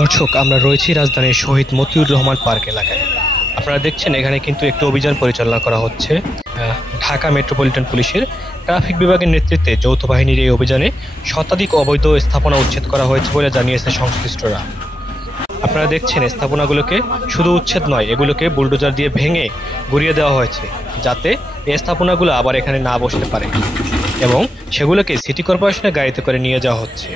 দর্শক, আমরা রয়েছি রাজধানীর শহীদ মতিউর রহমান পার্ক এলাকায়। আপনারা দেখছেন এখানে কিন্তু একটি অভিযান পরিচালনা করা হচ্ছে ঢাকা মেট্রোপলিটন পুলিশের ট্রাফিক বিভাগের নেতৃত্বে যৌথ বাহিনীর এই অভিযানে শতাধিক অবৈধ স্থাপনা উচ্ছেদ করা হয়েছে বলে জানিয়েছে সংশ্লিষ্টরা। আপনারা দেখছেন স্থাপনাগুলোকে শুধু উচ্ছেদ নয়, এগুলোকে বুলডোজার দিয়ে ভেঙে গুঁড়িয়ে দেওয়া হয়েছে যাতে এই স্থাপনাগুলো আবার এখানে না বসতে পারে, এবং সেগুলোকে সিটি কর্পোরেশনের গাড়িতে করে নিয়ে যাওয়া হচ্ছে।